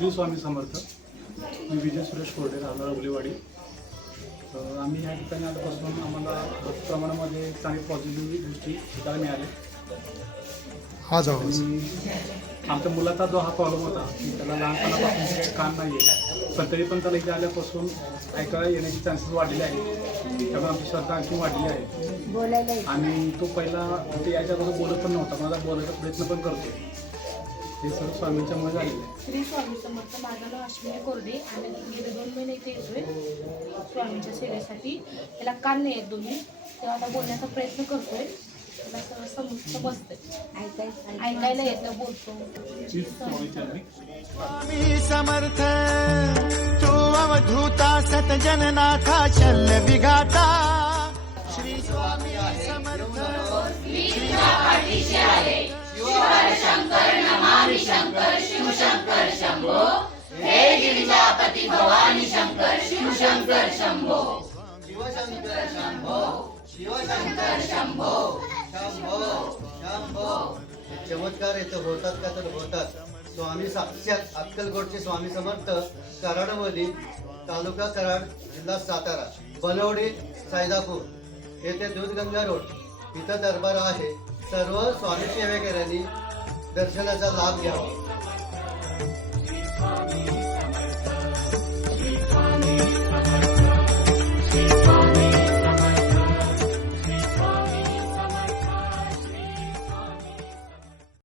श्री स्वामी समर्थ. मी विजय सुरेश कोरडे राहणार उलेवाडी. आम्ही या ठिकाणी आल्यापासून आम्हाला भरपूर प्रमाणामध्ये चांगली पॉझिटिव्ह गोष्टी शिकायला मिळाल्या. हा जाऊ. आमच्या मुलाचा जो हा प्रॉब्लेम होता की त्याला लहानपणापासून काही कान नाही आहे पण तरी पण त्याला इथे आल्यापासून ऐकायला येण्याचे चान्सेस वाढलेले आहेत. त्यामुळे आमची श्रद्धा आणखी वाढली आहे. आणि तो पहिला इथे याच्या अगोदर बोलत पण नव्हता मला बोलायचा प्रयत्न पण करतो हे झालेलं आहे श्री स्वामी समर्थ माझं नाव अश्विनी कोरडे आणि गेले दोन महिने इथे येतोय स्वामींच्या सेवेसाठी. त्याला कान नाही आहेत दोन्ही. तेव्हा आता बोलण्याचा प्रयत्न करतोय. त्याला सगळं सम समजतंय ऐकायचं ऐकायला येतं बोलतो. श्री स्वामी समर्थ तू अवधूता सतजननाथा शल्य विघाता. श्री स्वामी समर्थ शिवशंकर शंभो. हे गिरिजापती भवानी शंकर शिवशंकर शंभो. शंभो शंभो. शंभो शंभो. चमत्कार इथं होतात का तर होतात. स्वामी साक्षात अक्कलकोटचे स्वामी समर्थ कराडमध्ये तालुका कराड जिल्हा सातारा बनवडी सायदापूर. येथे दूधगंगा रोड इथं दरबार आहे. सर्व स्वामी सेवेकऱ्यांनी दर्शनाचा लाभ घ्यावा.